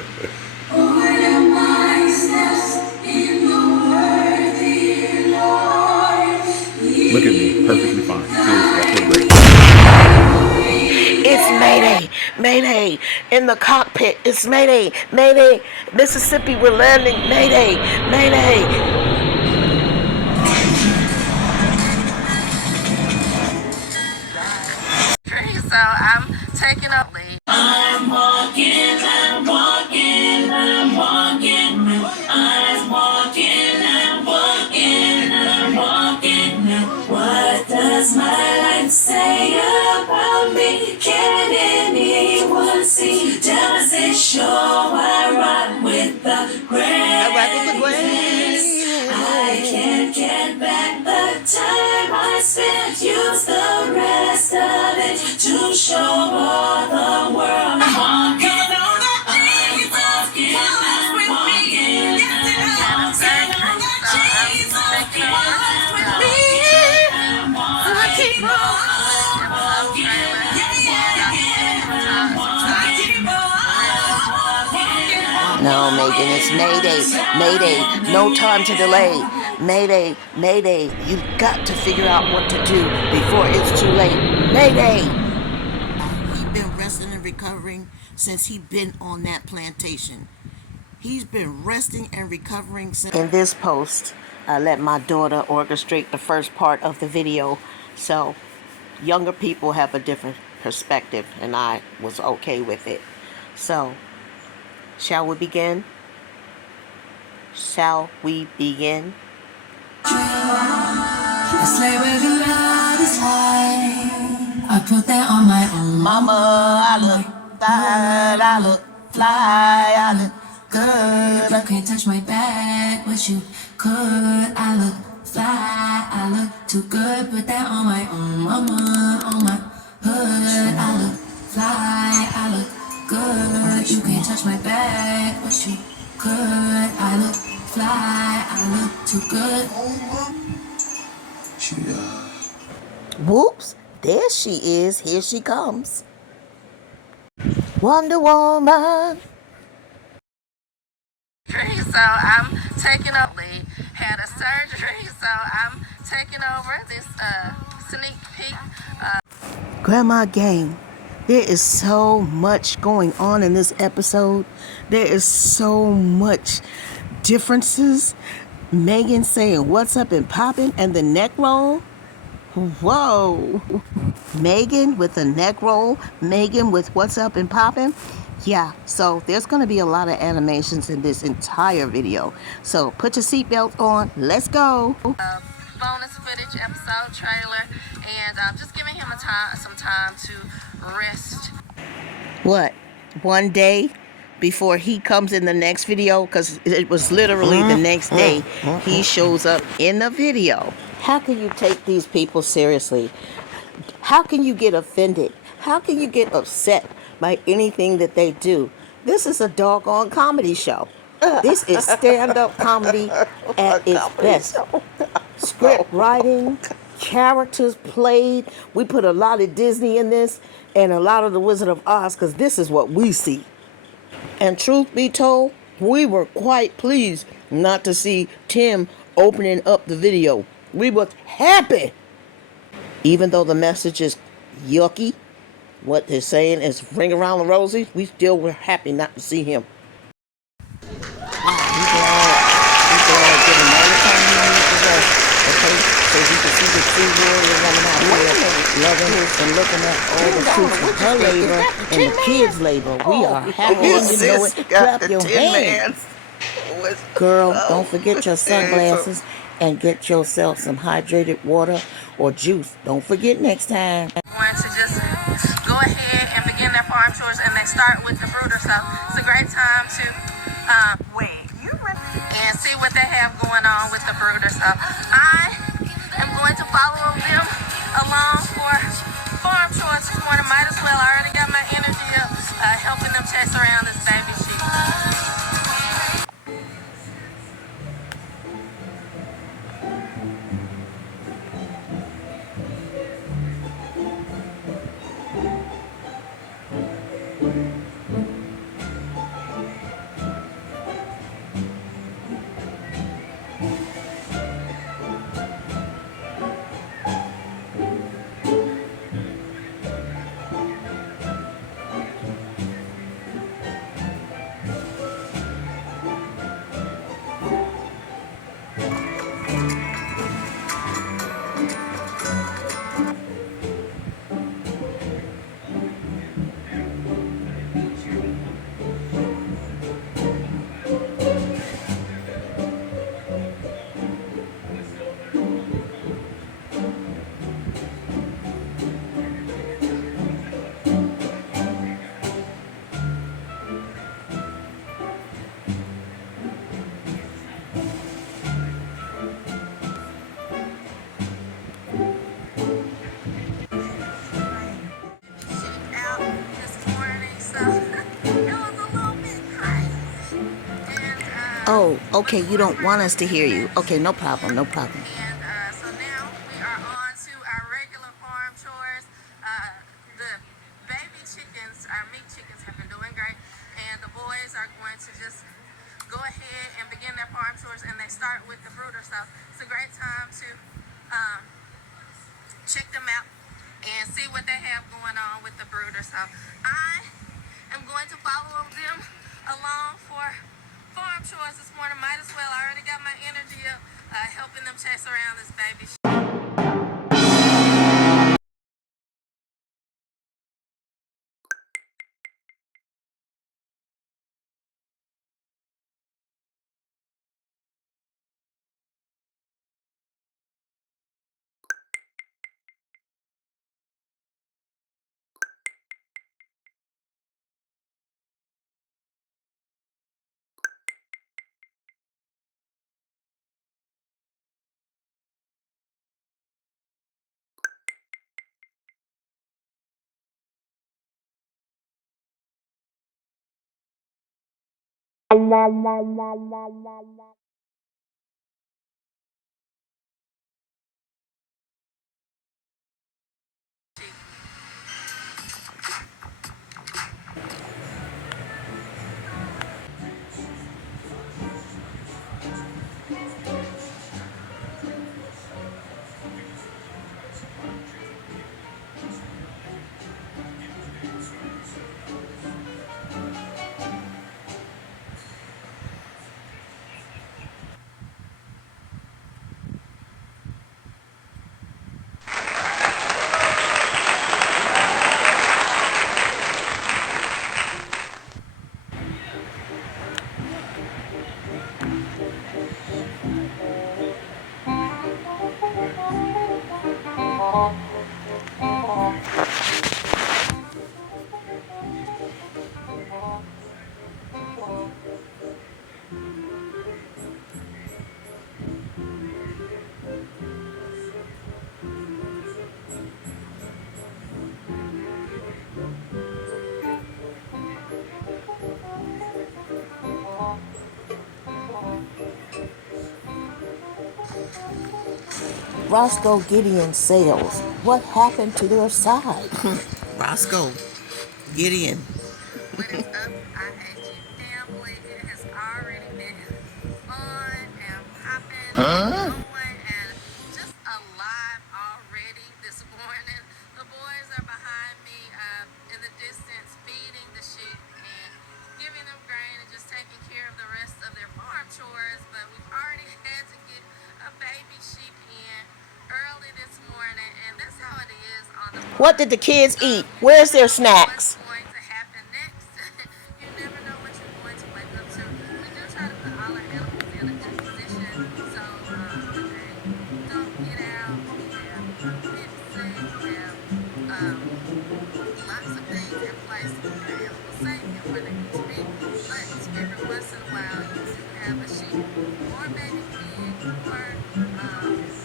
Order my steps in your word, dear Lord. Look at me, perfectly fine. Seriously, I feel great. It's Mayday, Mayday, in the cockpit. It's Mayday, Mayday, Mississippi, we're landing. Mayday, Mayday. So I'm taking up lead. I'm walking, I'm walking, I'm walking, I'm walking, I'm walking, I'm walking now. What does my life say about me? Can anyone see? Does it show I rock with the greatness? I can't get back the time I spent. Use the rest of it to show all the world. I'm walking, I'm walking, I'm walking, I'm No, Megan, it's Mayday, Mayday, no time to delay. Mayday, Mayday, you got to figure out what to do before it's too late. Mayday! He's been resting and recovering since he been on that plantation. He's been resting and recovering since... In this post, I let my daughter orchestrate the first part of the video, so younger people have a different perspective, and I was okay with it. So, shall we begin? Shall we begin? I slay with the Lord is high. I put that on my own. Mama, I look fine, I look fly, I look good. You can't touch my back, but you could. I look fly, I look too good. Put that on my own. Mama, on my hood. I look fly, I look good. You can't touch my back, but you could. I look fly, I look too good. Whoops, there she is. Here she comes. Wonder Woman. So I'm taking up lead. Had a surgery, so I'm taking over this sneak peek. Grandma Gang, there is so much going on in this episode. There is so much differences. Megan saying what's up and popping and the neck roll. Whoa. Megan with the neck roll. Megan with what's up and popping. Yeah, so there's going to be a lot of animations in this entire video. So put your seatbelt on. Let's go. Bonus footage episode trailer, and just giving him some time to rest. What? One day before he comes in the next video? Because it was literally the next day he shows up in the video. How can you take these people seriously? How can you get offended? How can you get upset by anything that they do? This is a doggone comedy show. This is stand-up comedy at its best. Script writing, characters played. We put a lot of Disney in this and a lot of the Wizard of Oz because this is what we see. And truth be told, we were quite pleased not to see Tim opening up the video. We were happy. Even though the message is yucky, what they're saying is ring around the rosy, we still were happy not to see him. So you can see the true warrior woman out here loving and looking at all the fruits of her labor and the kids' labor. We are happy and you know it. Clap your hands. Girl, don't forget your sunglasses and get yourself some hydrated water or juice. Don't forget next time. I'm going to just go ahead and begin their farm chores, and they start with the brooder. So it's a great time to and see what they have going on with the brooder. So I am going to follow them along for farm chores this morning. Might as well. I already got my energy up, helping them chase around this baby sheep. Oh, okay. You don't want us to hear you. Okay, no problem. No problem. And so now we are on to our regular farm chores. The baby chickens, our meat chickens, have been doing great, and the boys are going to just go ahead and begin their farm chores, and they start with the brooder. So it's a great time to um, check them out and see what they have going on with the brooder. So I am going to follow them along for farm chores this morning. Might as well. I already got my energy up, helping them chase around this baby. Roscoe Gideon sales. What happened to their side? Roscoe Gideon. What is up, IAG family? It has already been fun and popping and going and just alive already this morning. The boys are behind me in the distance feeding the sheep and giving them grain and just taking care of the rest of their farm chores. But we've already had to get a baby sheep in early this morning, and that's how it is on the farm. What did the kids eat? Where's their snacks? What's going to happen next? You never know what you're going to wake up to. We do try to put all our animals in a good position so that they don't get out. We have fencing, we have lots of things in place to keep our animals safe and where they need to be. But every once in a while, you do have a sheep or a baby pig or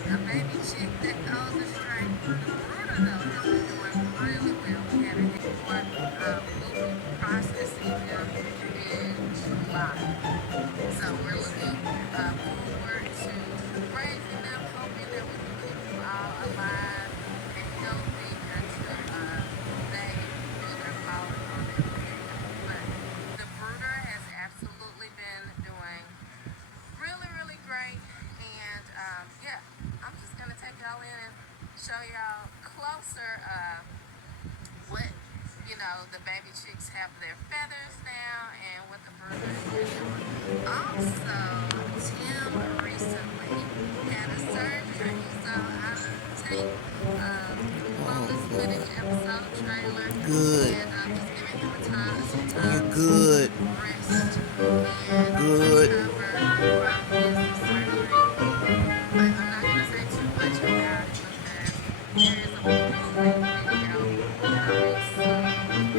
a baby chick that goes astray. The brooder, though, has been doing really well. We had a head start. We'll be processing them in July. So we're looking forward to raising them, hoping that we can keep them all alive and healthy until they do their calling on their kingdom. But the brooder has absolutely been doing really, really great. And yeah, I'm just gonna take y'all in and show y'all closer what the baby chicks have their feathers now and what the brooder has been doing. Also, Tim recently had a surgery, so I'm taking bonus footage episode trailer Good. and just giving him some time You're good. to rest and Good. recover from his surgery. But I'm not gonna say too much about it because there is a really great video coming soon.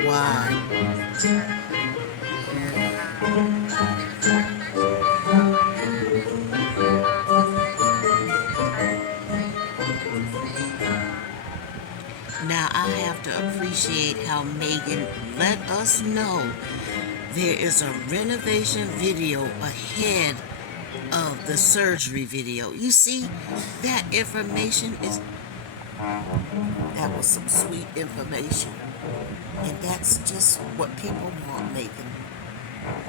Why? There's a renovation video ahead of it, but just make sure you sit tight and you will get to see Now I have to appreciate how Megan let us know There is a renovation video ahead of the surgery video. You see, that information is, that was some sweet information. And that's just what people want, Megan.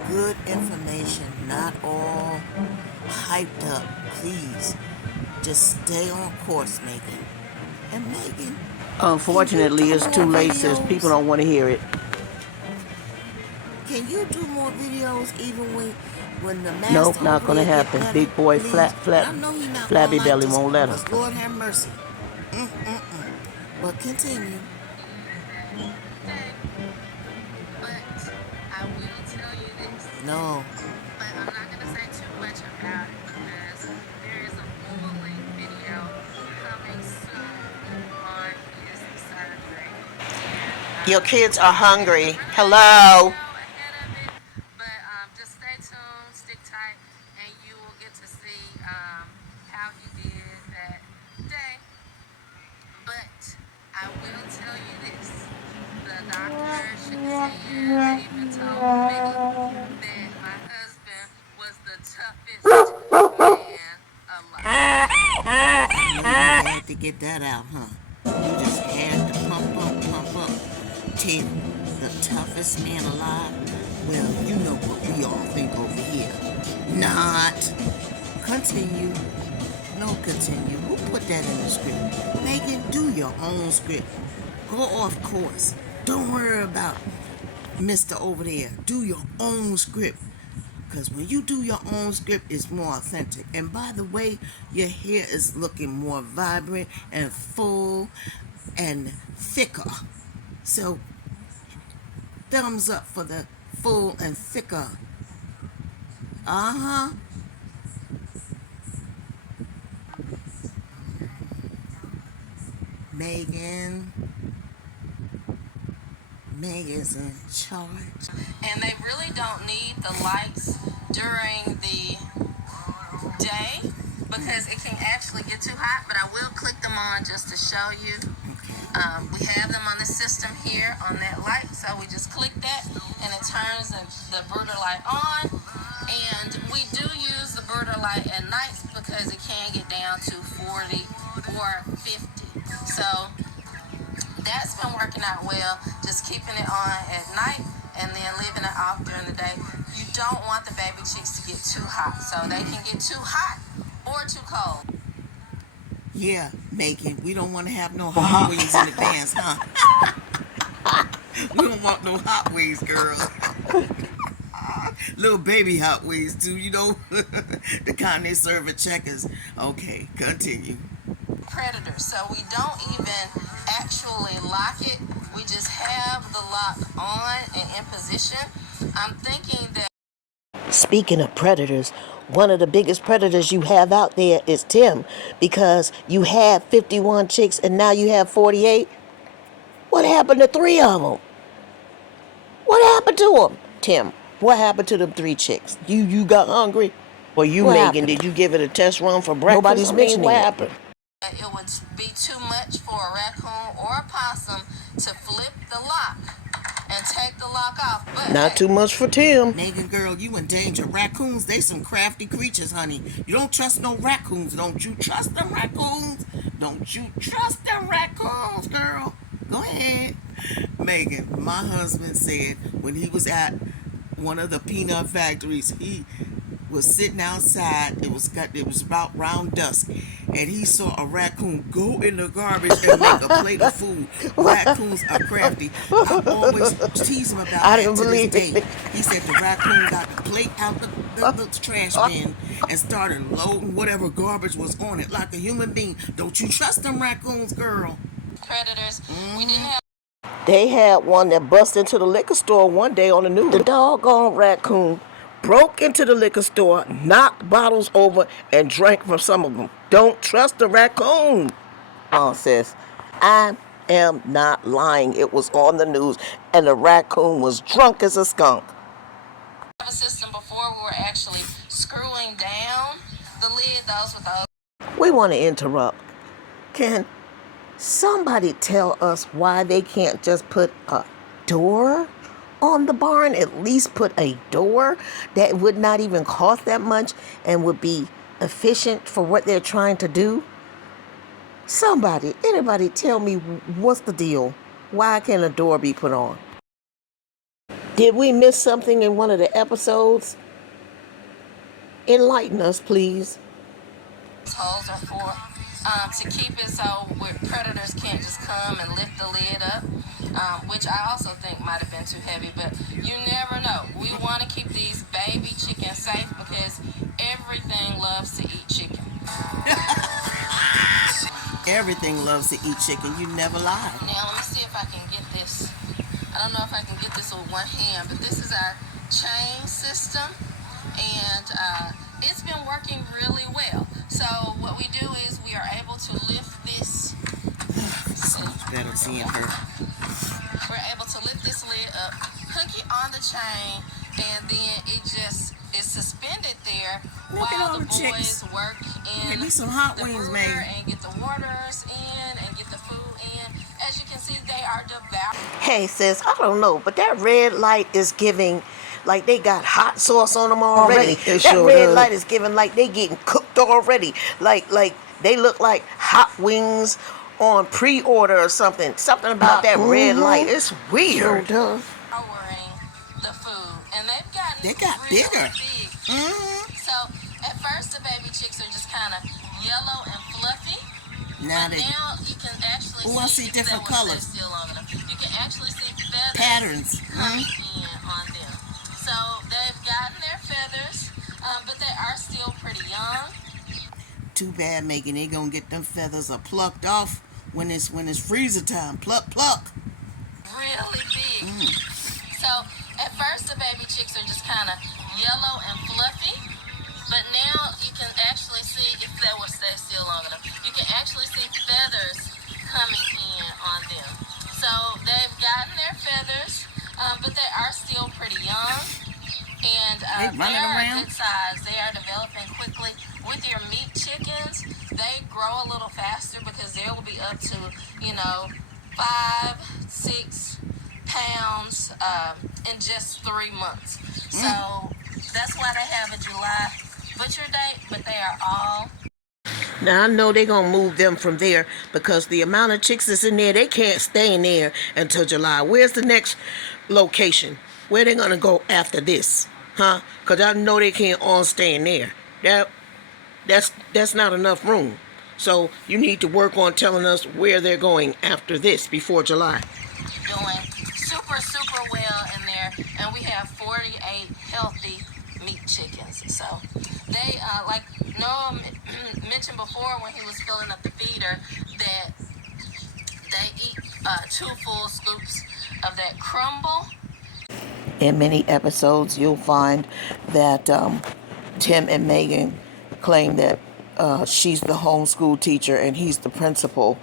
Good information, not all hyped up. Please, just stay on course, Megan. And Megan, unfortunately, it's too late, sis. People don't want to hear it. Can you do more videos even when the master? Nope, not gonna happen. Better, big boy, flabby belly won't let him. Lord have mercy. But continue. But I will tell you this. No. But I'm not gonna say too much about it because there is a full-length video coming soon on his surgery. Your kids are hungry. Hello. But just stay tuned, stick tight, and you will get to see how he did that day. But I will tell you this: the doctor shook his hand and even told me that my husband was the toughest man alive. You had to get that out, huh? You just had to pump up. Tim, the toughest man alive? Well, you know what we all think over here. Not. Continue. No, continue. Who put that in the script? Megan, do your own script. Go off course. Don't worry about Mr. over there. Do your own script. Because when you do your own script, it's more authentic. And by the way, your hair is looking more vibrant and full and thicker. So, thumbs up for the full and thicker. Uh-huh. Megan's in charge. And they really don't need the lights during the day because it can actually get too hot, but I will click them on just to show you. We have them on the system here on that light, so we just click that and it turns the Brooder light on. And we do use the Brooder light at night because it can get down to 40 or 50. So that's been working out well, just keeping it on at night and then leaving it off during the day. You don't want the baby chicks to get too hot, so they can get too hot or too cold. Yeah, Megan, we don't want to have no hot wings in advance, huh? We don't want no hot wings, girl. Little baby hot wings, too, you know? The kind they serve at Checkers. Okay, continue. Predators, so we don't even actually lock it. We just have the lock on and in position. I'm thinking that. Speaking of predators, one of the biggest predators you have out there is Tim, because you had 51 chicks and now you have 48. What happened to 3 of them? What happened to them, Tim? What happened to them 3 chicks? You got hungry? Or you, what Megan, happened? Did you give it a test run for breakfast? Nobody's mentioning what happened. It would be too much for a raccoon or a possum to flip the lock and take the lock off. But not too much for Tim. Megan, girl, you in danger. Raccoons, they some crafty creatures, honey. You don't trust no raccoons. Don't you trust them raccoons? Don't you trust them raccoons, girl? Go ahead. Megan, my husband said when he was at one of the peanut factories, he was sitting outside. It was about round dusk, and he saw a raccoon go in the garbage and make a plate of food. Raccoons are crafty. I always tease him about that to this day. He said the raccoon got the plate out the trash bin and started loading whatever garbage was on it like a human being. Don't you trust them raccoons, girl? Predators. We didn't have. They had one that busted into the liquor store one day on the news. The doggone raccoon broke into the liquor store, knocked bottles over, and drank from some of them. Don't trust the raccoon. Oh, sis, I am not lying. It was on the news, and the raccoon was drunk as a skunk. A system before we were actually screwing down the lid. Those with those. We want to interrupt. Can somebody tell us why they can't just put a door on the barn. At least put a door that would not even cost that much and would be efficient for what they're trying to do. Anybody tell me what's the deal? Why can't a door be put on? Did we miss something in one of the episodes? Enlighten us, please. Holes are for to keep it so where predators can't just come and lift the lid up, which I also think might have been too heavy, but you never know. We want to keep these baby chickens safe because everything loves to eat chicken. Everything loves to eat chicken. You never lie. Now let me see if I can get this. I don't know if I can get this with one hand, but this is our chain system, and it's been working really well. So what we do is we are able to lift this. So better seeing her. We're able to lift this lid up, hook it on the chain, and then it just is suspended there while the boys work in Give me some hot the wings, brooder man. and get the waters in and get the food in. As you can see, they are devout. Hey, sis, I don't know, but that red light is giving like they got hot sauce on them already. That sure red does. light is giving like they getting cooked already. Like they look like hot wings on pre-order or something. Something about that red light. It's weird. Powering the food, and they got really bigger. big. Mm-hmm. So at first the baby chicks are just kind of yellow and fluffy. Now But now you can actually I see different colors. Still long enough. You can actually see feathers Patterns. coming in on them. So they've gotten their feathers, but they are still pretty young. Too bad, Megan. They gonna get them feathers are plucked off when it's freezer time. Pluck. Really big. So at first the baby chicks are just kind of yellow and fluffy, but now you can actually see, if they will stay still long enough, you can actually see feathers coming in on them. So they've gotten their feathers, but they are still pretty young, and they are a good size. They are developing quickly. With your meat chickens, they grow a little faster because they will be up to 5-6 pounds in just 3 months. So that's why they have a July butcher date, but they are all. Now I know they're gonna move them from there because the amount of chicks that's in there, they can't stay in there until July. Where's the next location? Where they gonna go after this? Huh? Cause I know they can't all stay in there. That's not enough room. So you need to work on telling us where they're going after this before July. Doing super well in there, and we have 48 healthy meat chickens. So they, like Noah mentioned before when he was filling up the feeder, that they eat 2 full scoops of that crumble. In many episodes, you'll find that Tim and Megan claim that she's the homeschool teacher and he's the principal.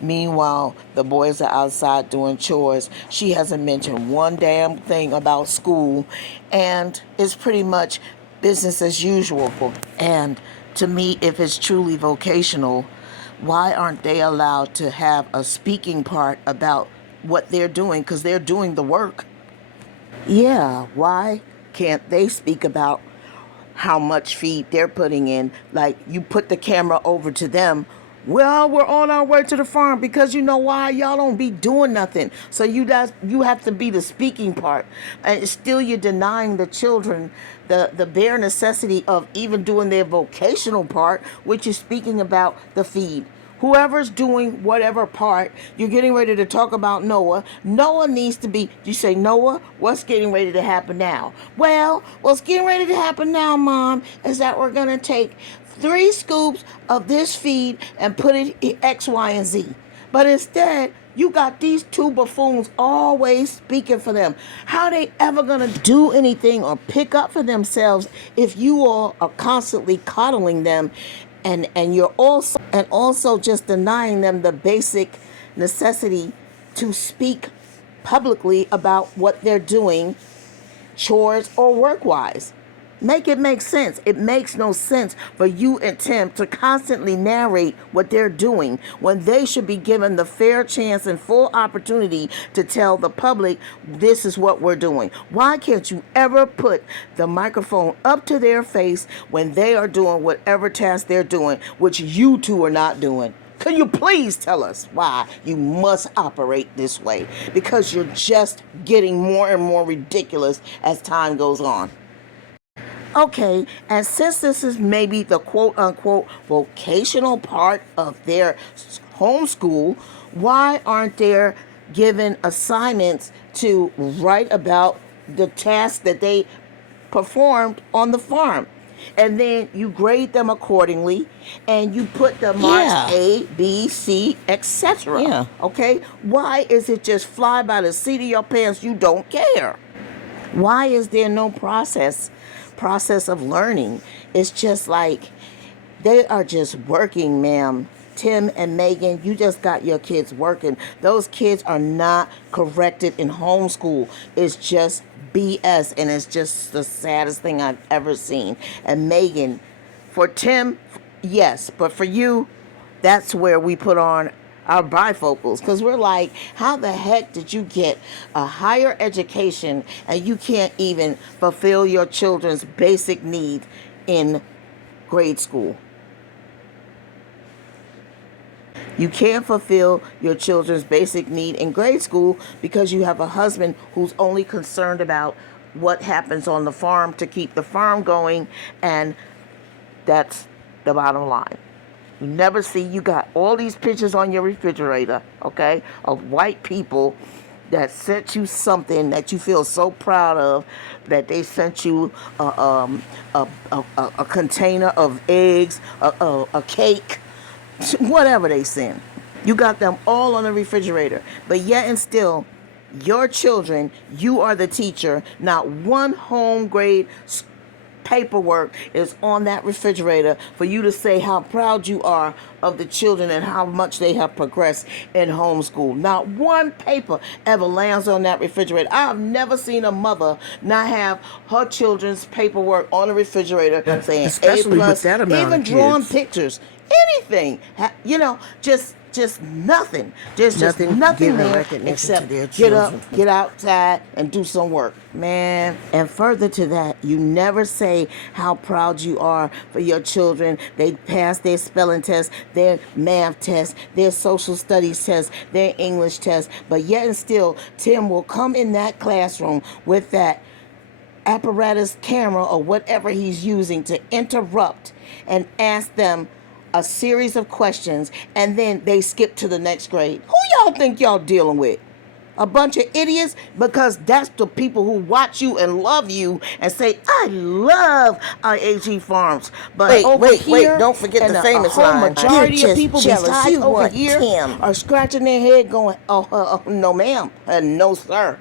Meanwhile, the boys are outside doing chores. She hasn't mentioned one damn thing about school, and it's pretty much business as usual. And to me, if it's truly vocational, why aren't they allowed to have a speaking part about what they're doing? Because they're doing the work. Yeah, why can't they speak about how much feed they're putting in? Like, you put the camera over to them. Well, we're on our way to the farm because you know why? Y'all don't be doing nothing. So you have to be the speaking part. And still you're denying the children the bare necessity of even doing their vocational part, which is speaking about the feed. Whoever's doing whatever part, you're getting ready to talk about Noah. Noah needs to be, you say, Noah, what's getting ready to happen now? Well, what's getting ready to happen now, Mom, is that we're going to take 3 scoops of this feed and put it in X, Y, and Z. But instead, you got these 2 buffoons always speaking for them. How are they ever going to do anything or pick up for themselves if you all are constantly coddling them? And you're also just denying them the basic necessity to speak publicly about what they're doing, chores or work-wise. Make it make sense. It makes no sense for you and Tim to constantly narrate what they're doing when they should be given the fair chance and full opportunity to tell the public this is what we're doing. Why can't you ever put the microphone up to their face when they are doing whatever task they're doing, which you two are not doing? Can you please tell us why you must operate this way? Because you're just getting more and more ridiculous as time goes on. Okay, and since this is maybe the quote-unquote vocational part of their homeschool, why aren't they given assignments to write about the tasks that they performed on the farm? And then you grade them accordingly, and you put the marks A, B, C, etc. Yeah. Okay? Why is it just fly by the seat of your pants? You don't care. Why is there no process of learning? It's just like they are just working, ma'am. Tim and Megan, you just got your kids working. Those kids are not corrected in homeschool. It's just BS, and it's just the saddest thing I've ever seen. And Megan, for Tim, yes, but for you, that's where we put on our bifocals, because we're like, how the heck did you get a higher education and you can't even fulfill your children's basic needs in grade school? You can't fulfill your children's basic need in grade school because you have a husband who's only concerned about what happens on the farm to keep the farm going, and that's the bottom line. You never see, you got all these pictures on your refrigerator, okay, of white people that sent you something that you feel so proud of, that they sent you a container of eggs, a cake, whatever they send. You got them all on the refrigerator. But yet and still, your children, you are the teacher. Not one home grade paperwork is on that refrigerator for you to say how proud you are of the children and how much they have progressed in homeschool. Not one paper ever lands on that refrigerator. I've never seen a mother not have her children's paperwork on the refrigerator saying especially A plus, with that amount even of drawing kids. pictures, anything. Just nothing. There's just Nothing nothing giving there recognition except to their get up, children. get outside, and do some work, man. And further to that, you never say how proud you are for your children. They passed their spelling test, their math test, their social studies test, their English test. But yet and still, Tim will come in that classroom with that apparatus camera or whatever he's using to interrupt and ask them a series of questions, and then they skip to the next grade. Who y'all think y'all dealing with? A bunch of idiots? Because that's the people who watch you and love you and say, I love IAG Farms. But Wait, here, don't forget and the famous whole line. majority You're of just people jealous. besides You over want here Tim. are scratching their head going, oh, no ma'am, no sir.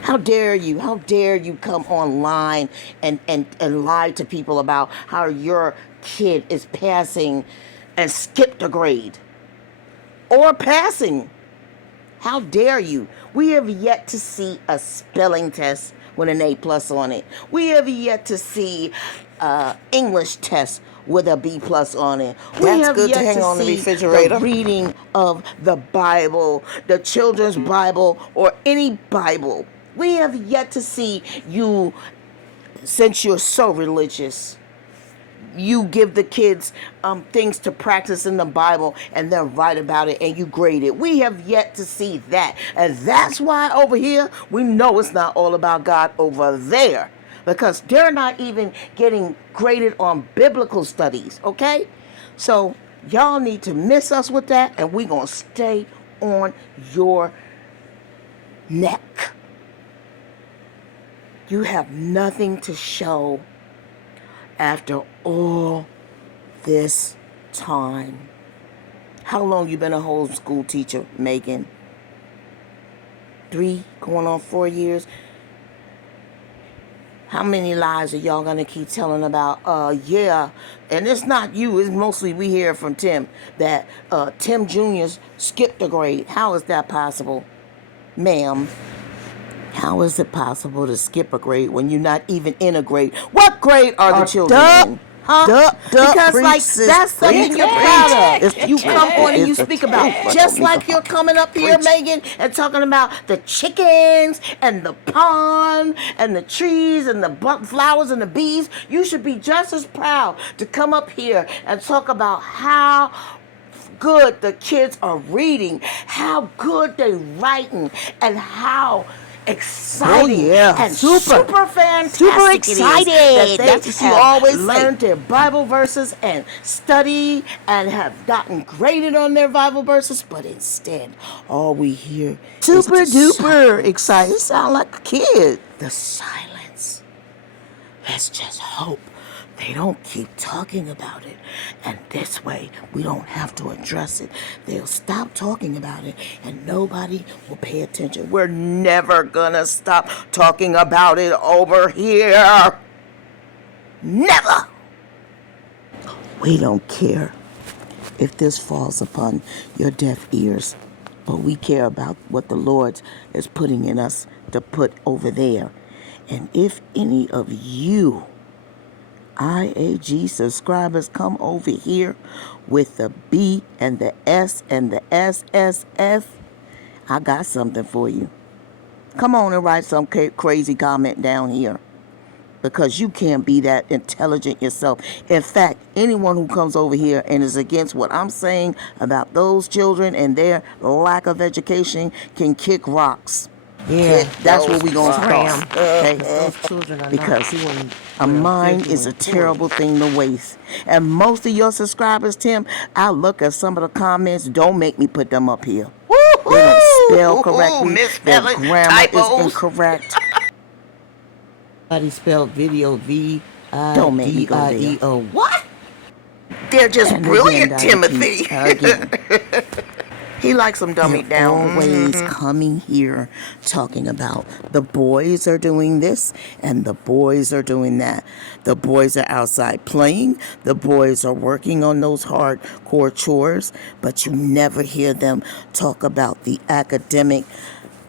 How dare you? How dare you come online and lie to people about how your kid is passing and skipped a grade or passing? How dare you? We have yet to see a spelling test with an A plus on it. We have yet to see English test with a B plus on it. We That's have good to yet hang on the see refrigerator. the reading of the Bible, the children's Bible, or any Bible. We have yet to see you, since you're so religious, you give the kids things to practice in the Bible and then write about it and you grade it. We have yet to see that. And that's why over here, we know it's not all about God over there, because they're not even getting graded on biblical studies, okay? So y'all need to miss us with that, and we're going to stay on your neck. You have nothing to show after all this time. How long you been a homeschool teacher, Megan? 3, going on 4 years? How many lies are y'all gonna keep telling about, yeah, and it's not you, it's mostly we hear from Tim, that Tim Jr.'s skipped a grade. How is that possible, ma'am? How is it possible to skip a grade when you're not even in a grade? What grade are the children in? Huh? Because like that's something you're proud of. You come on and you speak about, just like you're coming up here, Megan, and talking about the chickens and the pond and the trees and the flowers and the bees. You should be just as proud to come up here and talk about how good the kids are reading, how good they writing, and how exciting and super fantastic super excited. It is that That's what you always learned their Bible verses and study and have gotten graded on their Bible verses, but instead all we hear Super is the duper excited. Sound like a kid. the silence. Let's just hope they don't keep talking about it, and this way we don't have to address it. They'll stop talking about it and nobody will pay attention. We're never gonna stop talking about it over here. Never. We don't care if this falls upon your deaf ears, but we care about what the Lord is putting in us to put over there. And if any of you IAG subscribers come over here with the B and the S and the SSS, I got something for you. Come on and write some crazy comment down here, because you can't be that intelligent yourself. In fact, anyone who comes over here and is against what I'm saying about those children and their lack of education can kick rocks. Yeah, That's where we gonna cram. start. Okay? Those children are Because not doing a well. mind They're is a doing terrible thing to waste. And most of your subscribers, Tim, I look at some of the comments, don't make me put them up here. They don't spell correctly. Their grammar is incorrect. Somebody spelled video Don't make me go there. VIDIO. What? They're just And brilliant, again, Timothy. Again. He likes them dummied They're down. always Coming here talking about the boys are doing this and the boys are doing that. The boys are outside playing. The boys are working on those hardcore chores, but you never hear them talk about the academic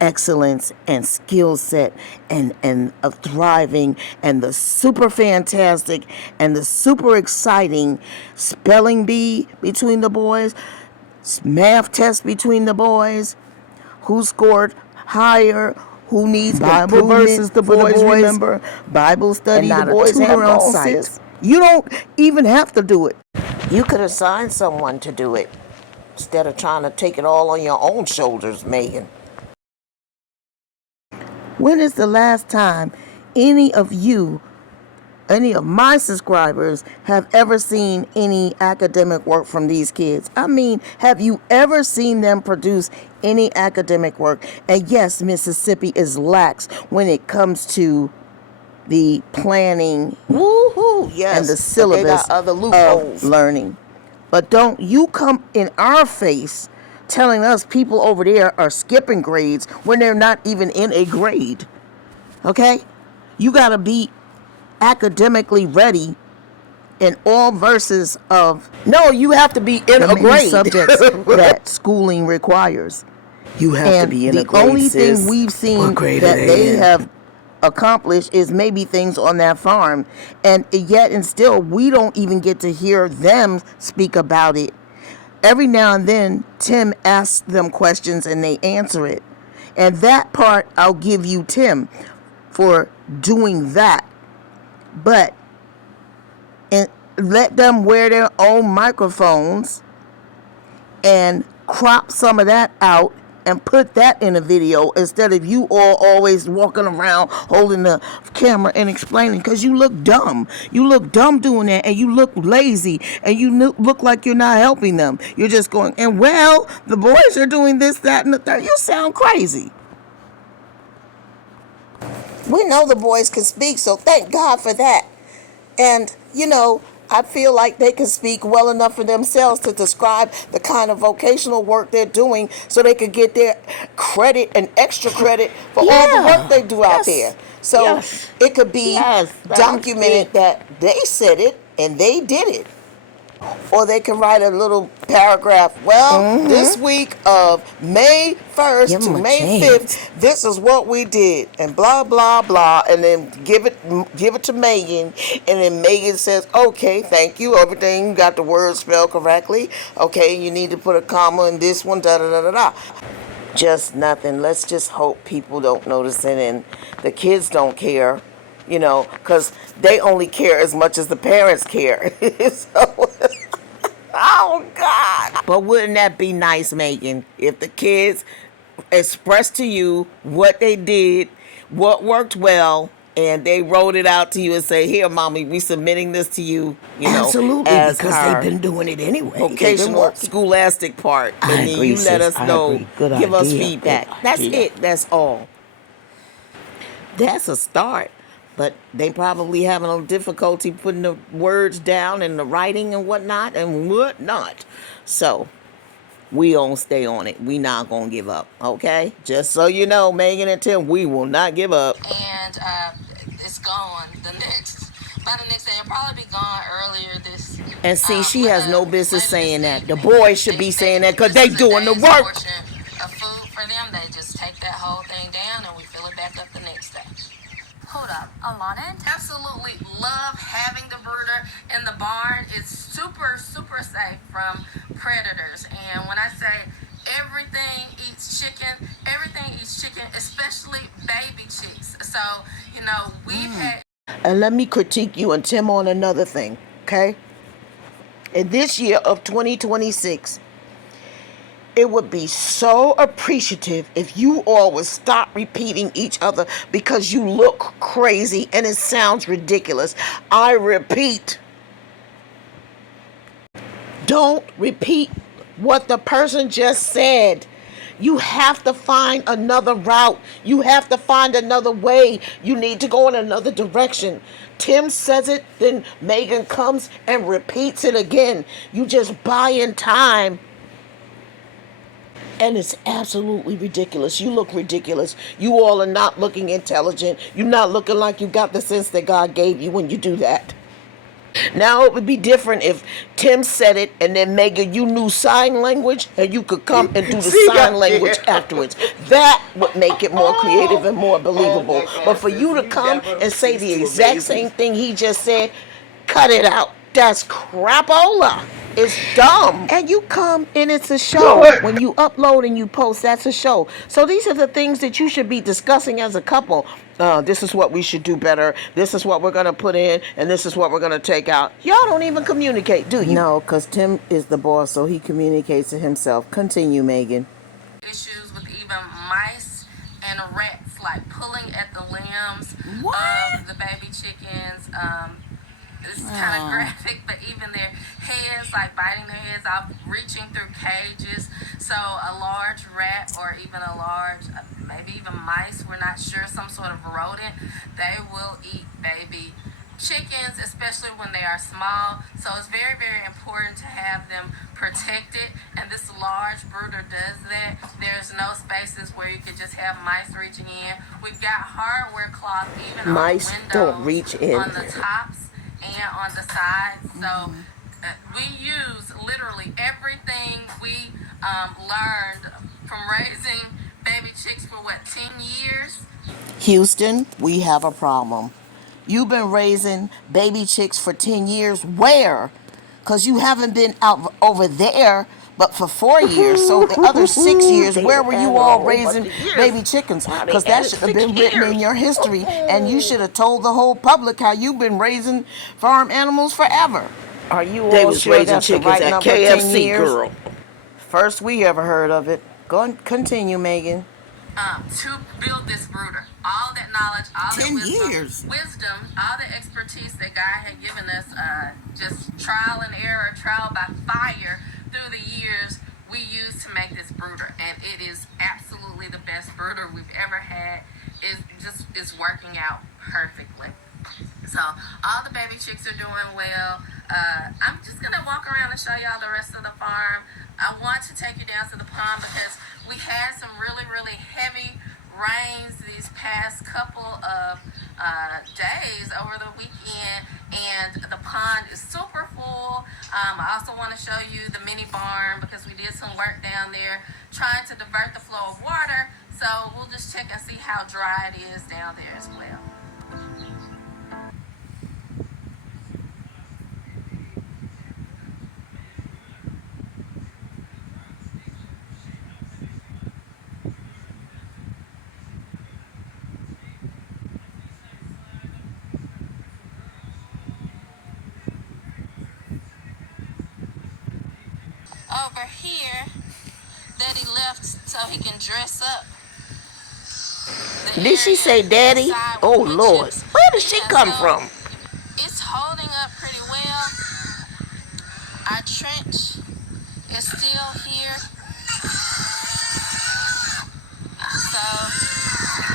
excellence and skill set and of thriving and the super fantastic and the super exciting spelling bee between the boys, math test between the boys, who scored higher, who needs Bible verses the boys remember, Bible study the boys have on site. You don't even have to do it. You could assign someone to do it instead of trying to take it all on your own shoulders, Megan. When is the last time any of my subscribers have ever seen any academic work from these kids? I mean, have you ever seen them produce any academic work? And yes, Mississippi is lax when it comes to the planning and the syllabus of learning. But don't you come in our face telling us people over there are skipping grades when they're not even in a grade. Okay? You got to be academically ready in all verses of... No, you have to be in a grade. Subjects that schooling requires. You have to be in a grade, the only thing we've seen that they have accomplished is maybe things on that farm. And yet and still, we don't even get to hear them speak about it. Every now and then, Tim asks them questions and they answer it. And that part, I'll give you Tim for doing that. But let them wear their own microphones and crop some of that out and put that in a video instead of you all always walking around holding the camera and explaining, because you look dumb. You look dumb doing that, and you look lazy, and you look like you're not helping them. You're just going, and well, the boys are doing this, that, and the third. You sound crazy. We know the boys can speak, so thank God for that. And, you know, I feel like they can speak well enough for themselves to describe the kind of vocational work they're doing so they could get their credit and extra credit for all the work they do out there. So it could be documented that they said it and they did it. Or they can write a little paragraph. Well, this week of May 1st Give to 'em a May chance. 5th, this is what we did, and blah blah blah, and then give it to Megan, and then Megan says, "Okay, thank you. Everything got the word spelled correctly. Okay, you need to put a comma in this one. Da da da da da." Just nothing. Let's just hope people don't notice it, and the kids don't care. Because they only care as much as the parents care. So, oh God! But wouldn't that be nice, Megan, if the kids express to you what they did, what worked well, and they wrote it out to you and say, "Here, mommy, we submitting this to you," Absolutely, as because they've our been doing it anyway. They've been vocational working. scholastic part, I and then agree, you let sis. us I know, agree. Good give us idea. feedback. Good That's idea. it. That's all. That's a start. But they probably having a difficulty putting the words down and the writing and whatnot. So we gonna stay on it. We not gonna give up. Okay? Just so you know, Megan and Tim, we will not give up. And it's gone by the next day. It'll probably be gone earlier this. And see, she has no business later saying this that. The evening. boys should be saying that because they This is a doing the day's work. portion of food for them. They just take that whole thing down and we fill it back up the next day. Hold up, Alana. Absolutely love having the brooder in the barn. It's super, super safe from predators. And when I say everything eats chicken, especially baby chicks. So, we've had. And let me critique you and Tim on another thing, okay? In this year of 2026, it would be so appreciative if you all would stop repeating each other because you look crazy and it sounds ridiculous. I repeat, don't repeat what the person just said. You have to find another route. You have to find another way. You need to go in another direction. Tim says it, then Megan comes and repeats it again. You just buy in time. And it's absolutely ridiculous. You look ridiculous. You all are not looking intelligent. You're not looking like you got the sense that God gave you when you do that. Now it would be different if Tim said it and then Megan, you knew sign language and you could come and do the sign language afterwards. That would make it more creative and more believable. But for you to come and say the exact same thing he just said, cut it out. That's crapola. It's dumb. And you come and it's a show. When you upload and you post, that's a show. So these are the things that you should be discussing as a couple. This is what we should do better. This is what we're going to put in. And this is what we're going to take out. Y'all don't even communicate, do you? No, because Tim is the boss, so he communicates to himself. Continue, Megan. Issues with even mice and rats, like pulling at the limbs of the baby chickens. It's kind of graphic, but even their heads, like biting their heads off, reaching through cages. So a large rat or even a large, maybe even mice, we're not sure, some sort of rodent, they will eat baby chickens, especially when they are small. So it's very, very important to have them protected. And this large brooder does that. There's no spaces where you could just have mice reaching in. We've got hardware cloth even Mice on the windows, don't reach in. on the tops and on the sides. So we use literally everything we learned from raising baby chicks for 10 years? Houston, we have a problem. You've been raising baby chicks for 10 years. Where? Because you haven't been out over there but for 4 years. So the other 6 years, where were you all raising baby chickens? Because that should have been written in your history. And you should have told the whole public how you've been raising farm animals forever. Are you They all was sure raising that's the chickens right at number? 10 KFC, years? girl. First we ever heard of it. Go and continue, Megan. To build this brooder. All that knowledge, all 10 that years. wisdom, all the expertise that God had given us, just trial and error, trial by fire through the years we used to make this brooder. And it is absolutely the best brooder we've ever had. It's working out perfectly. So all the baby chicks are doing well. I'm just gonna walk around and show y'all the rest of the farm. I want to take you down to the pond because we had some really, really heavy rains these past couple of days over the weekend, and the pond is super full. I also want to show you the mini barn because we did some work down there trying to divert the flow of water. So we'll just check and see how dry it is down there as well. Over here, Daddy left so he can dress up. Did she say daddy? Oh Lord, where did she come from? It's holding up pretty well. Our trench is still here. So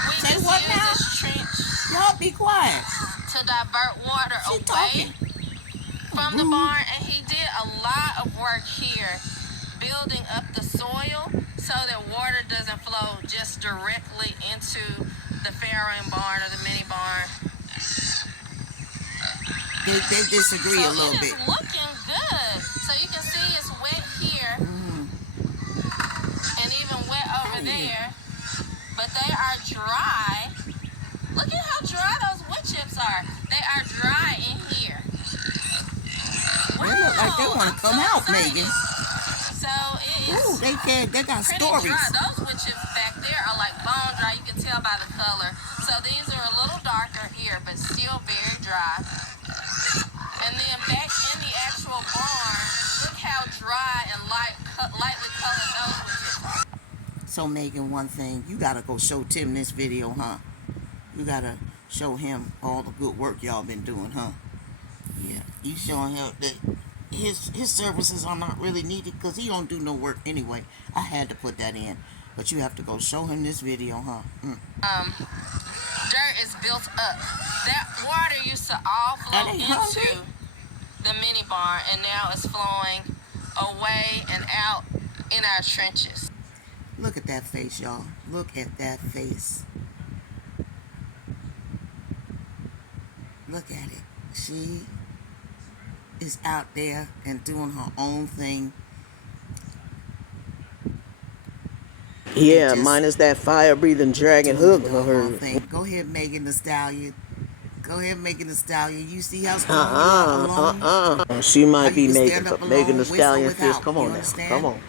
we just use this trench. Y'all be quiet. To divert water away from the barn, and he did a lot of work here building up the soil so that water doesn't flow just directly into the farrowing barn or the mini barn. They disagree a little bit. It's looking good. So you can see it's wet here and even wet over there, but they are dry. Look at how dry those wood chips are. They are dry in here. They look like they want to come out, Megan. So it is. Ooh, they got pretty stories. Dry. Those wood chips back there are like bone dry. You can tell by the color. So these are a little darker here, but still very dry. And then back in the actual barn, look how dry and lightly colored those wood chips are. So Megan, one thing, you gotta go show Tim this video, huh? You gotta show him all the good work y'all been doing, huh? Yeah, you showing him that his services are not really needed because he don't do no work anyway. I had to put that in, but you have to go show him this video, huh? Dirt is built up. That water used to all flow into the mini barn, and now it's flowing away and out in our trenches. Look at that face, y'all. Look at that face. Look at it. She is out there and doing her own thing. Yeah, minus that fire-breathing dragon hook of her. Go ahead, Megan Thee Stallion. Go ahead, Megan Thee Stallion. You see how strong you are alone? She might be Megan Thee Stallion fist. Come on now. Come on.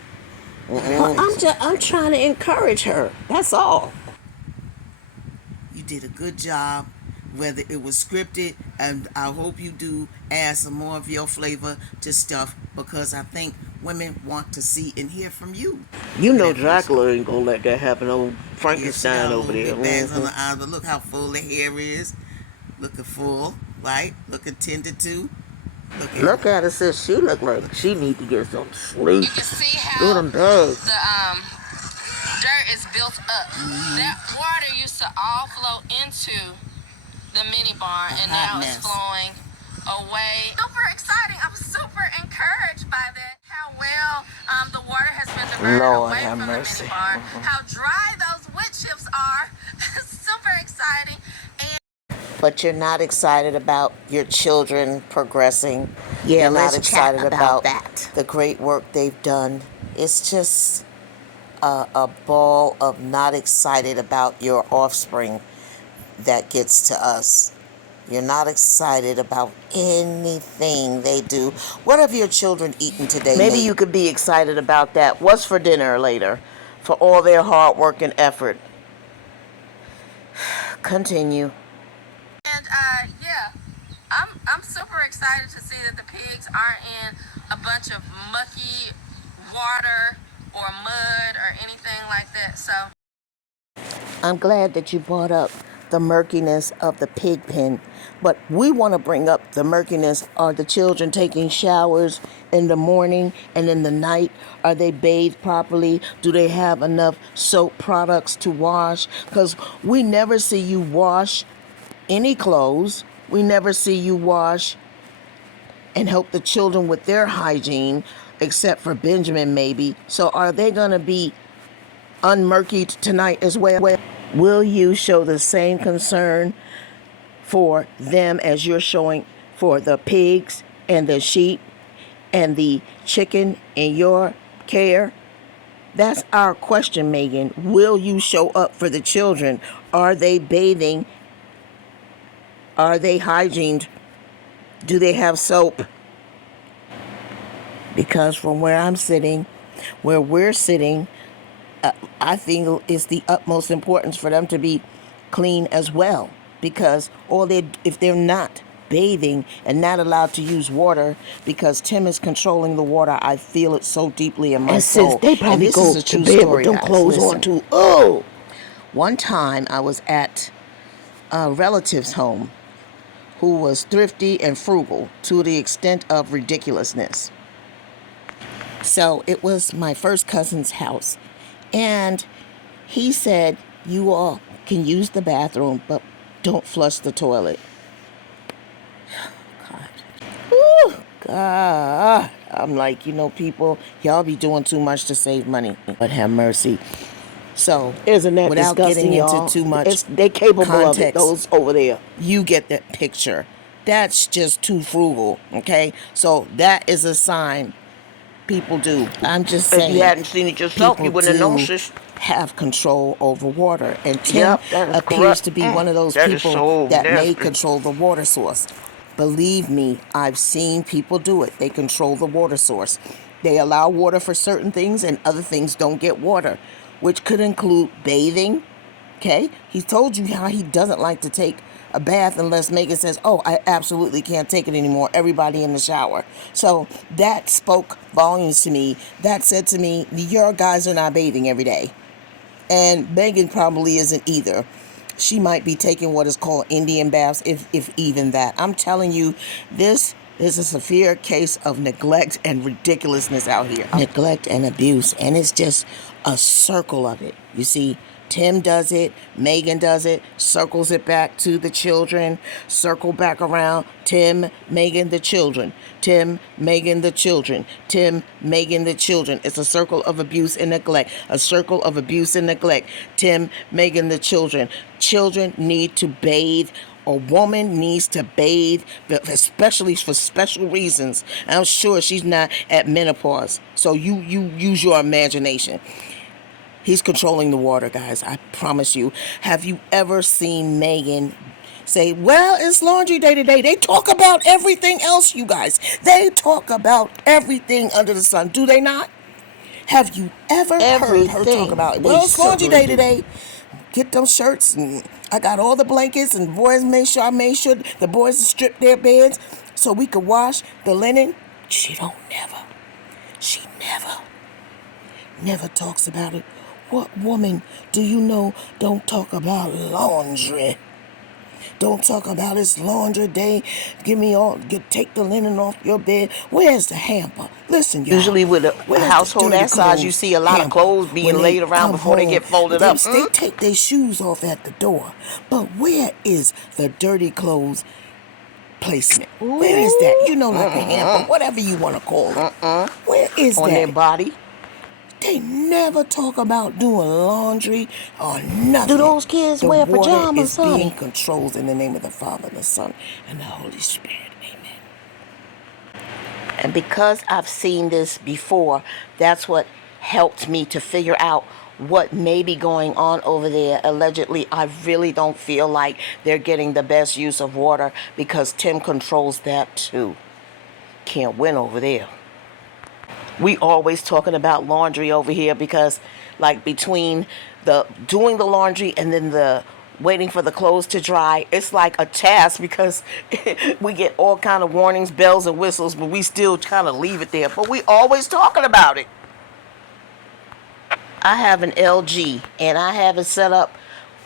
I'm trying to encourage her. That's all. You did a good job, whether it was scripted, and I hope you do add some more of your flavor to stuff, because I think women want to see and hear from you. You know Dracula ain't gonna let that happen on Frankenstein over there. Bags on the eyes, but look how full the hair is. Looking full, right? Looking tended to. Look at her, sis. She look like she need to get some sleep. You can see how the dirt is built up. That water used to all flow into the mini barn, and now it's flowing away. Super exciting. I'm super encouraged by that. How well the water has been diverted away from the mini barn. How dry those wood chips are. Super exciting. But you're not excited about your children progressing. Yeah, you're let's not excited chat about that. The great work they've done. It's just a ball of not excited about your offspring that gets to us. You're not excited about anything they do. What have your children eaten today? Maybe you could be excited about that. What's for dinner later? For all their hard work and effort. Continue. And yeah, I'm super excited to see that the pigs aren't in a bunch of mucky water or mud or anything like that. So I'm glad that you brought up the murkiness of the pig pen, but we want to bring up the murkiness. Are the children taking showers in the morning and in the night? Are they bathed properly? Do they have enough soap products to wash? Because we never see you wash any clothes. We never see you wash and help the children with their hygiene, except for Benjamin maybe. So are they going to be unmurkied tonight as well? Will you show the same concern for them as you're showing for the pigs and the sheep and the chicken in your care? That's our question, Megan. Will you show up for the children? Are they bathing? Are they hygiened? Do they have soap? Because from where I'm sitting, where we're sitting, I think it's the utmost importance for them to be clean as well. Because if they're not bathing and not allowed to use water, because Tim is controlling the water, I feel it so deeply in my soul. They probably this go is a to true bed story, with them guys. clothes Listen. on too. Oh, One time I was at a relative's home who was thrifty and frugal to the extent of ridiculousness. So it was my first cousin's house. And he said, you all can use the bathroom, but don't flush the toilet. God. Ooh, God. I'm like, people, y'all be doing too much to save money. But have mercy. So, isn't that without disgusting, getting y'all? into too much They capable context, of it. Those over there. you get that picture. That's just too frugal, okay? So that is a sign people do. I'm just saying. If you hadn't seen it yourself, you wouldn't have known, sis. Have control over water, and Tim that is appears correct. to be one of those That is people so that may nasty. control the water source. Believe me, I've seen people do it. They control the water source. They allow water for certain things, and other things don't get water, which could include bathing. Okay, he told you how he doesn't like to take a bath unless Megan says, oh, I absolutely can't take it anymore. Everybody in the shower. So that spoke volumes to me. That said to me, your guys are not bathing every day. And Megan probably isn't either. She might be taking what is called Indian baths, if even that. I'm telling you, this is a severe case of neglect and ridiculousness out here. Neglect and abuse. And it's just a circle of it. You see, Tim does it, Megan does it, circles it back to the children, circle back around, Tim, Megan, the children, Tim, Megan, the children, Tim, Megan, the children. It's a circle of abuse and neglect, a circle of abuse and neglect, Tim, Megan, the children. Children need to bathe. A woman needs to bathe, especially for special reasons. I'm sure she's not at menopause, so you use your imagination. He's controlling the water, guys. I promise you. Have you ever seen Megan say, well, it's laundry day today? They talk about everything else, you guys. They talk about everything under the sun. Do they not? Have you ever heard her talk about, well, it's laundry day today? Get those shirts, and I got all the blankets, and the boys made sure the boys stripped their beds so we could wash the linen. She never talks about it. What woman do you know don't talk about laundry? Don't talk about it's laundry day. Take the linen off your bed. Where's the hamper? Listen, y'all. Usually with a household that size, you see a lot of clothes being laid around before they get folded up. They take their shoes off at the door. But where is the dirty clothes placement? Where is that? Like a hamper, whatever you want to call it. Where is that? On their body. They never talk about doing laundry or nothing. Do those kids wear pajamas, The water is being honey? controlled in the name of the Father, the Son, and the Holy Spirit. Amen. And because I've seen this before, that's what helped me to figure out what may be going on over there. Allegedly, I really don't feel like they're getting the best use of water because Tim controls that too. Can't win over there. We always talking about laundry over here because, like, between the doing the laundry and then the waiting for the clothes to dry, it's like a task because we get all kind of warnings, bells and whistles, but we still kind of leave it there. But we always talking about it. I have an LG and I have it set up,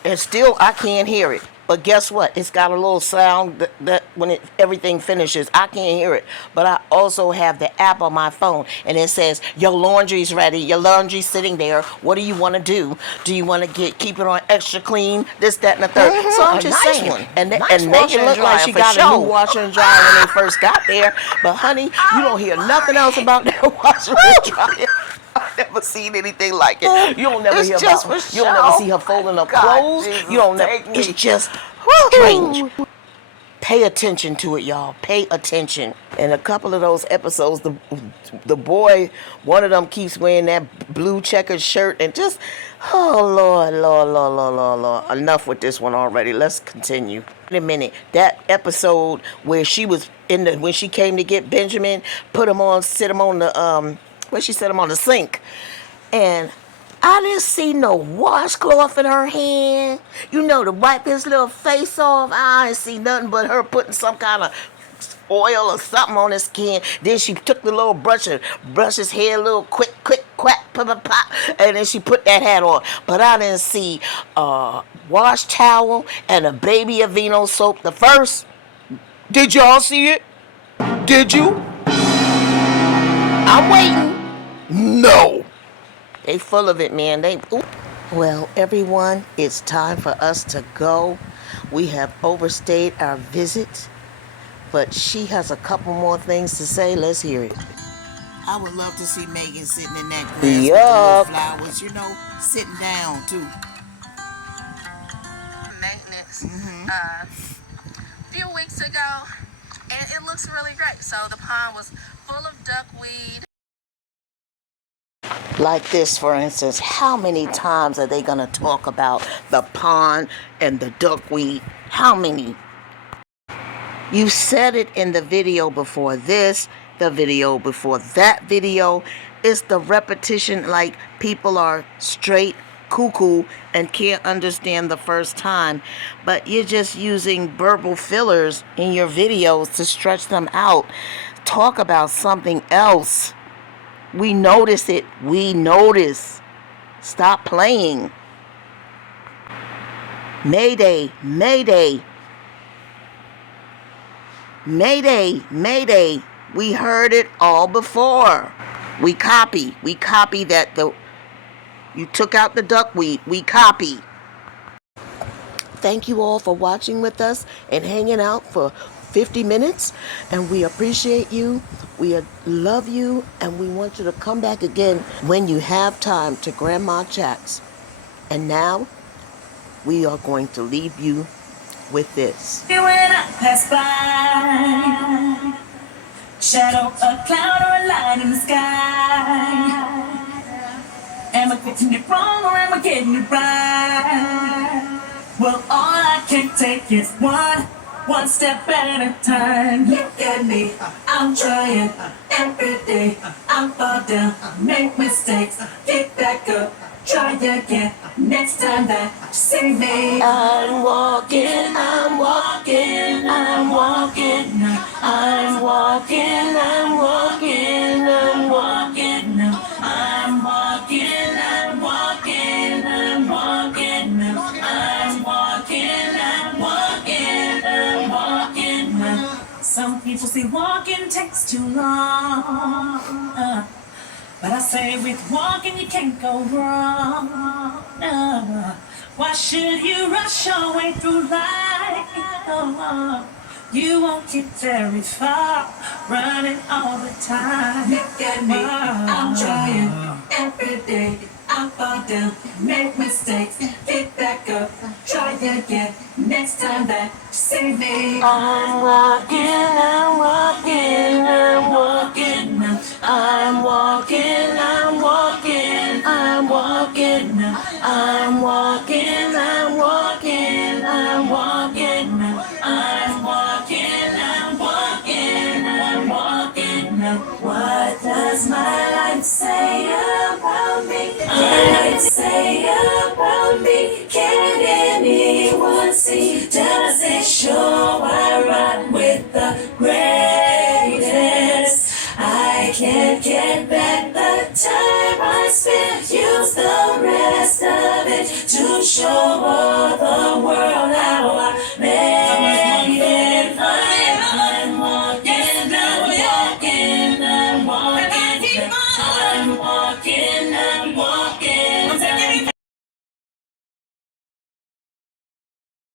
and still I can't hear it. But guess what? It's got a little sound that when everything finishes, I can't hear it. But I also have the app on my phone, and it says, your laundry's ready. Your laundry's sitting there. What do you want to do? Do you want to keep it on extra clean? This, that, and the third. So I'm just saying. One. And Nice Megan looked like she got a new washer and dryer when they first got there. But honey, you don't hear nothing else about that washer and dryer. I've never seen anything like it. You don't never hear about. You don't never see her folding up clothes. You don't never. It's just strange. Pay attention to it, y'all. Pay attention. In a couple of those episodes, the boy, one of them keeps wearing that blue checkered shirt and just, oh Lord, Lord, Lord, Lord, Lord, Lord. Enough with this one already. Let's continue. In a minute, that episode where she was when she came to get Benjamin, sit him on the where she set him on the sink, and I didn't see no washcloth in her hand, to wipe his little face off. I didn't see nothing but her putting some kind of oil or something on his skin. Then she took the little brush and brushed his hair a little quick, quack, pop, pop, pop, and then she put that hat on. But I didn't see a wash towel and a baby Aveeno soap. The first, did y'all see it? Did you? I'm waiting. No. They full of it, man. Well, everyone, it's time for us to go. We have overstayed our visit, but she has a couple more things to say. Let's hear it. I would love to see Megan sitting in that grass with the little flowers, sitting down too. Maintenance a few weeks ago, and it looks really great. So the pond was full of duckweed. Like this, for instance, how many times are they going to talk about the pond and the duckweed? How many? You said it in the video before this, the video before that video. It's the repetition, like people are straight cuckoo and can't understand the first time. But you're just using verbal fillers in your videos to stretch them out. Talk about something else. We notice it. We notice. Stop playing. Mayday, mayday. Mayday, mayday. We heard it all before. We copy that you took out the duckweed. We copy. Thank you all for watching with us and hanging out for 50 minutes, and we appreciate you. We love you, and we want you to come back again when you have time to Grandma Chats. And now we are going to leave you with this. When I pass by, shadow, a cloud, or a light in the sky. Am I getting it wrong or am I getting it right? Well, all I can take is one step at a time. Look at me, I'm trying every day. I fall down, make mistakes, get back up, try again. Next time that you see me, I'm walking, I'm walking, I'm walking now. I'm walking, I'm walking, I'm walking now. I'm walking, I'm walking, I'm walking now. I'm walking, I'm walking, I'm walking now. Some people say walking takes too long, but I say with walking you can't go wrong. Why should you rush your way through life? You won't get very far running all the time. Look at me, I'm trying every day. I fall down, make mistakes, get back up, try again. Next time that you see me, I'm walking, I'm walking, I'm walking now. I'm walking, I'm walking, I'm walking now. I'm walking, I'm walking, I'm walking now. I'm walking, I'm walking, I'm walking now. What does my life say about me? What say about me? Can anyone see? Does it show I run with the greatest? I can't get back the time I spent. Use the rest of it to show all the world how I